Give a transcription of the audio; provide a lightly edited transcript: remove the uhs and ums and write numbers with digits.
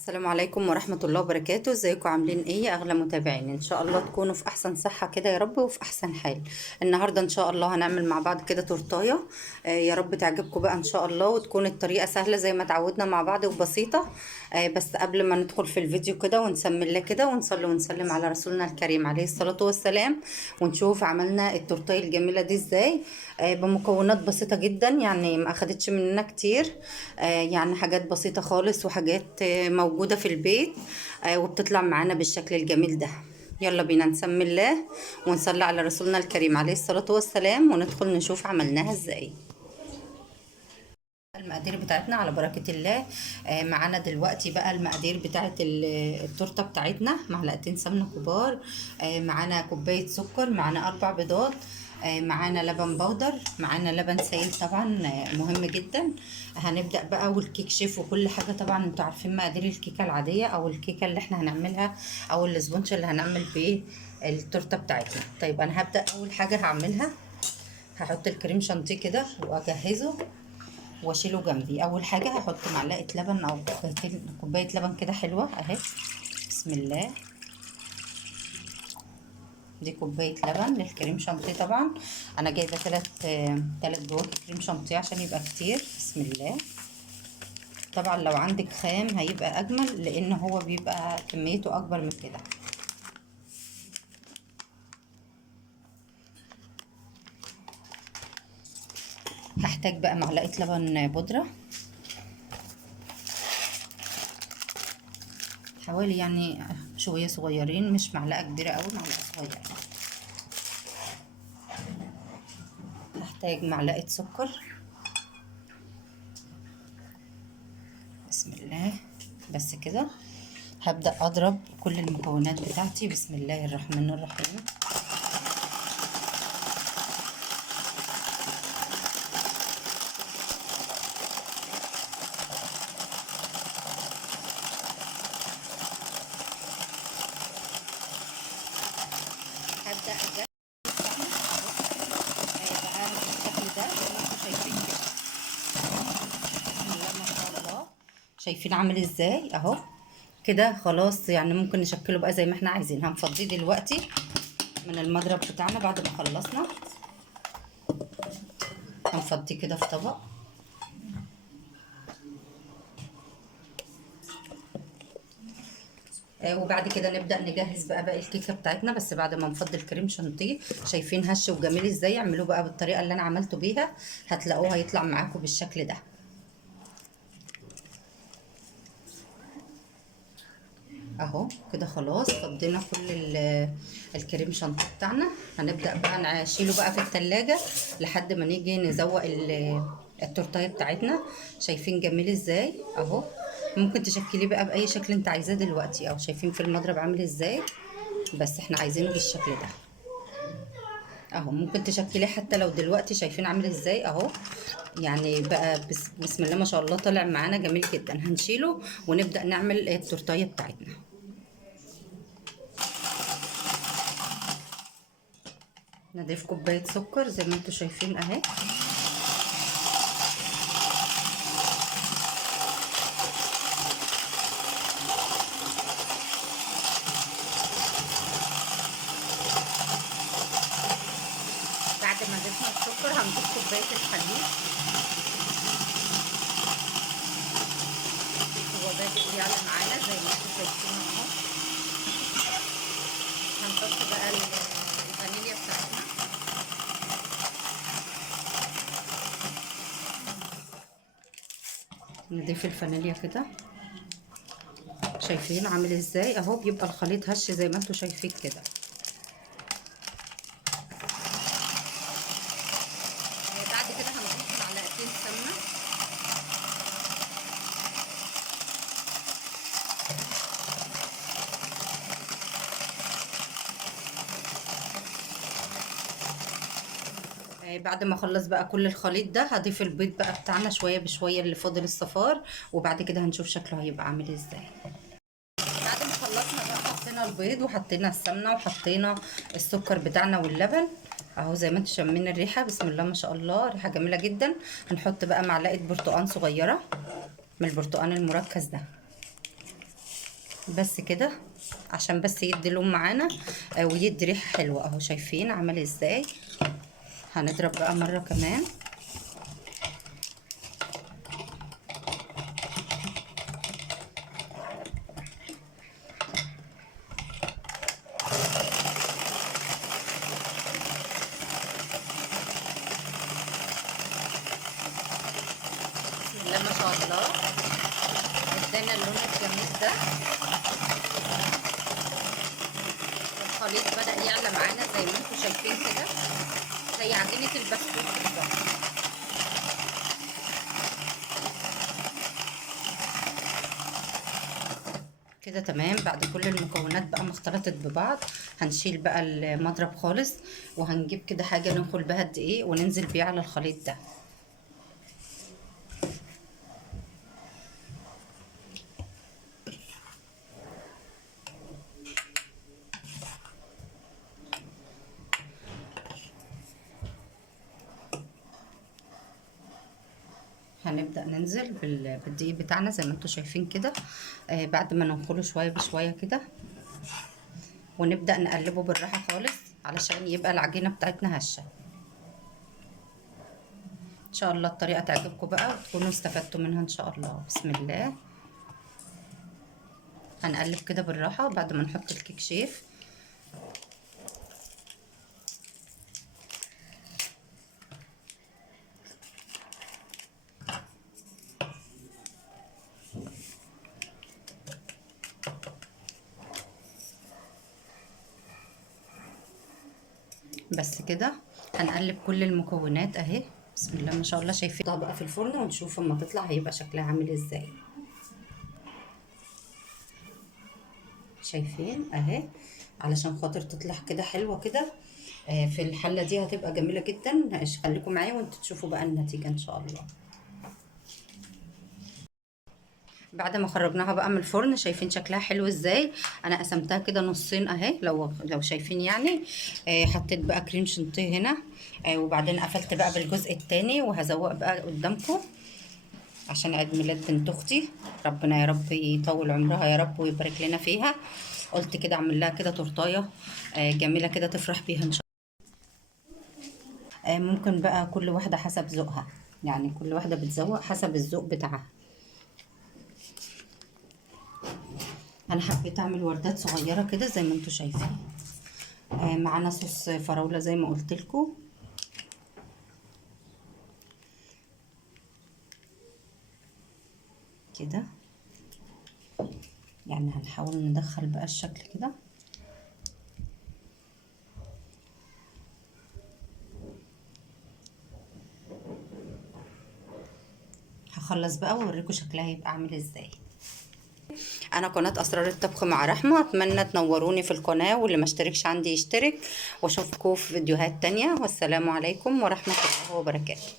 السلام عليكم ورحمة الله وبركاته. ازيكم عاملين ايه يا اغلى متابعين؟ ان شاء الله تكونوا في احسن صحة كده يا رب وفي احسن حال. النهاردة ان شاء الله هنعمل مع بعض كده تورتاية. يا رب تعجبكم بقى ان شاء الله، وتكون الطريقة سهلة زي ما تعودنا مع بعض وبسيطة. بس قبل ما ندخل في الفيديو كده ونسمي الله كده ونصلي ونسلم على رسولنا الكريم عليه الصلاة والسلام، ونشوف عملنا التورتاية الجميلة دي ازاي. بمكونات بسيطة جدا، يعني ما اخدتش مننا كتير. يعني حاجات بسيطة خالص وحاجات موجودة في البيت. وبتطلع معانا بالشكل الجميل ده. يلا بينا نسمي الله ونصلي على رسولنا الكريم عليه الصلاة والسلام، وندخل نشوف عملناها ازاي. المقادير بتاعتنا على بركة الله. معانا دلوقتي بقى المقادير بتاعت التورته بتاعتنا: معلقتين سمنة كبار، معانا كوباية سكر، معانا 4 بيضات، معانا لبن بودر، معانا لبن سائل طبعا، مهم جدا. هنبدأ بقى، والكيك شيف وكل حاجة طبعا انتوا عارفين مقادير الكيكة العادية او الكيكة اللي احنا هنعملها او الاسبونج اللي هنعمل بيه التورته بتاعتنا. طيب انا هبدأ اول حاجة هعملها، هحط الكريم شانتيه كده واجهزه واشيله جنبي. اول حاجه هحط معلقه لبن او كوبايه لبن كده حلوه اهي. بسم الله. دي كوبايه لبن للكريم شانتيه. طبعا انا جايبه تلات بواكي كريم شانتيه عشان يبقى كتير. بسم الله. طبعا لو عندك خام هيبقى اجمل، لان هو بيبقى كميته اكبر من كده. هحتاج بقى معلقه لبن بودره، حوالي يعني شويه صغيرين، مش معلقه كبيره قوي، معلقه صغيره. هحتاج معلقه سكر. بسم الله. بس كده. هبدأ أضرب كل المكونات بتاعتي. بسم الله الرحمن الرحيم. هبدأ أجهز بقى بالشكل ده زي ما انتم شايفين كده. بسم الله ما شاء الله. شايفين عامل ازاي اهو كده. خلاص يعني ممكن نشكله بقى زي ما احنا عايزين. هنفضيه دلوقتي من المضرب بتاعنا بعد ما خلصنا. هنفضيه كده في طبق. وبعد كده نبدأ نجهز بقى باقي الكيكة بتاعتنا، بس بعد ما نفضي الكريم شانتيه. شايفين هش وجميل ازاي؟ اعملوه بقى بالطريقة اللي انا عملته بيها، هتلاقوه هيطلع معاكم بالشكل ده اهو كده. خلاص فضينا كل الكريم شانتيه بتاعنا. هنبدأ بقى نشيله بقى في التلاجة لحد ما نيجي نزوق التورتايه بتاعتنا. شايفين جميل ازاي اهو؟ ممكن تشكليه بقى بأي شكل انت عايزاه دلوقتي، او شايفين في المضرب عامل ازاي، بس احنا عايزينه بالشكل ده اهو. ممكن تشكليه حتى لو دلوقتي. شايفين عامل ازاي اهو؟ يعني بقى بسم الله ما شاء الله طالع معانا جميل جدا. هنشيله ونبدأ نعمل التورتايه بتاعتنا. نضيف كوباية سكر زي ما انتوا شايفين اهي. بعد ما ضفنا السكر هنضيف كوباية الحليب. هو بادئ يعلى معانا زي ما انتوا شايفين اهو. هنحط بقى الفانيليا بتاعتنا. نضيف الفانيليا كده. شايفين عامل ازاي اهو؟ بيبقى الخليط هش زي ما انتوا شايفين كده. بعد كده هنضيف معلقتين سمنة. بعد ما اخلص بقى كل الخليط ده هضيف البيض بقى بتاعنا شويه بشويه اللي فاضل الصفار، وبعد كده هنشوف شكله هيبقى عامل ازاي. بعد ما خلصنا بقى حطينا البيض وحطينا السمنه وحطينا السكر بتاعنا واللبن اهو زي ما انتم شامين الريحه. بسم الله ما شاء الله، ريحه جميله جدا. هنحط بقى معلقه برتقان صغيره من البرتقان المركز ده. بس كده عشان بس يدي لون معانا ويدي ريحه حلوه اهو. شايفين عمل ازاي؟ هنضرب بقى مره كمان. بسم الله ما شاء الله، ادانا اللون الجميل ده. الخليط بدأ يعلى معانا زي ما انتم شايفين كده، زي عجينة البسكوت بالظبط. كده تمام. بعد كل المكونات بقى ما اختلطت ببعض، هنشيل بقى المضرب خالص، وهنجيب كده حاجة ننخل بها الدقيق وننزل بيه على الخليط ده. هنبدأ ننزل بالدقيق بتاعنا زي ما انتم شايفين كده. بعد ما ننخله شوية بشوية كده، ونبدأ نقلبه بالراحة خالص علشان يبقى العجينة بتاعتنا هشة. ان شاء الله الطريقة تعجبكم بقى وتكونوا استفدتوا منها ان شاء الله. بسم الله. هنقلب كده بالراحة بعد ما نحط الكيك شيف. بس كده هنقلب كل المكونات اهي. بسم الله ما شاء الله. شايفين بقى في الفرن ونشوف اما تطلع هيبقى شكلها عامل ازاي. شايفين اهي، علشان خاطر تطلع كده حلوه كده في الحله دي هتبقى جميله جدا. خليكم معايا وانتوا تشوفوا بقى النتيجه ان شاء الله. بعد ما خرجناها بقى من الفرن، شايفين شكلها حلو ازاي؟ انا قسمتها كده نصين اهي، لو شايفين يعني. حطيت بقى كريم شانتيه هنا، وبعدين قفلت بقى بالجزء التاني، وهزوق بقى قدامكم عشان عيد ميلاد بنت اختي. ربنا يا رب يطول عمرها يا رب ويبارك لنا فيها. قلت كده اعمل لها كده تورتايه جميله كده تفرح بيها ان شاء الله. ممكن بقى كل واحده حسب ذوقها، يعني كل واحده بتذوق حسب الذوق بتاعها. انا حبيت اعمل وردات صغيره كده زي ما انتم شايفين. معانا صوص فراوله زي ما قلت لكم. كده يعني هنحاول ندخل بقى الشكل كده. هخلص بقى واوريكم شكلها هيبقى عامل ازاي. انا قناه اسرار الطبخ مع رحمه، اتمنى تنوروني في القناه، واللي ما اشتركش عندي يشترك، واشوفكم في فيديوهات تانية. والسلام عليكم ورحمه الله وبركاته.